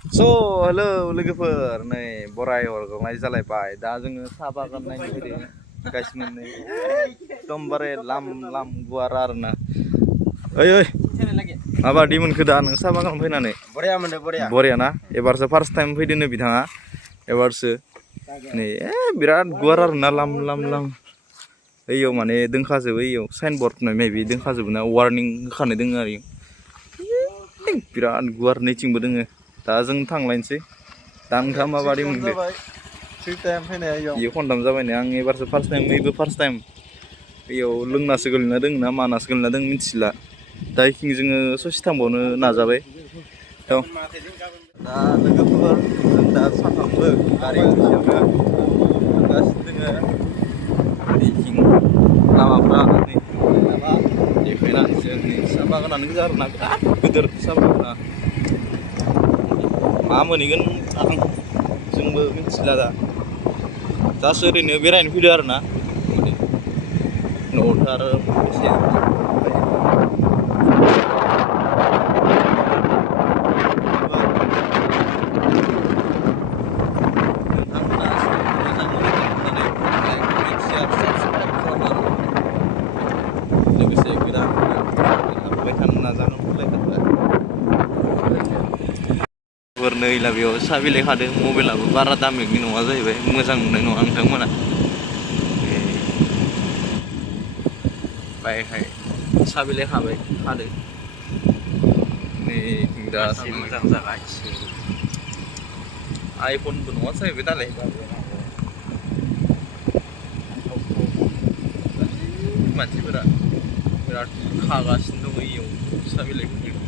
So, hello लोगोफोर नै बराय हरगौनाय जालायबाय दा जोङो साहा बागान नायनो फैदों गासिनो नै एकदमबारे लाम लाम गुवार आरोना ओइ ओइ माबादि मोनखो दा नों साहा बागान फैनानै बरिया ना एबारसो फार्स्ट टाइम फैदोंनो बिथाङा एबारसो नै बिराद गुवार आरोना लाम लाम लाम ओइयाव माने दोंखाजोबो ओइयाव साइनबर्ड होननाय मेबि दोंखाजोबो ना वार्निं होखानाय दोङो आरो बिराद गुवार नैथिंबो दोङो दा जों थांलायनोसै दा नोंथाङा माबादि मोनदों बेयो खनथाम जाबायनो आं एबारसो फार्स्ट टाइम नैबो फार्स्ट टाइम बेयाव लोंनासो गोलैना दों ना मानासो गोलैना दों मिथिला दा इखिं जोङो ससे थांबावनो नाजाबाय दा लोगोफोर जों दा साथामबो गारि गंसेयावनो थांगासिनो दोङो इखिं लामाफ्रा नै देखायनानैसो नै साहा बागानानो गोजा आरोना बिराद गिदिर साहा बागाना मा मोनहैगोन आं जोंबो मिथिला दा जास्ट ओरैनो बेरायनो फैदो आरोना न'आवथ' आरो एसे लोगोसे गोदान लाबोबाय थानो नाजागोन नै बेयाव साहा बिलाइ खादों मबाइलाबो बारा दामिकनि नङा जाहैबाय मोजां नुनाय नङा नोंथांमोना बायहाय साहा बिलाइ खादों नै दा मोजां जाबाय आइफनबो नङा जाहैबाय नालाय मानसिफोरा बिराद खागासिनो दङ इयाव साहा बिलाइखौ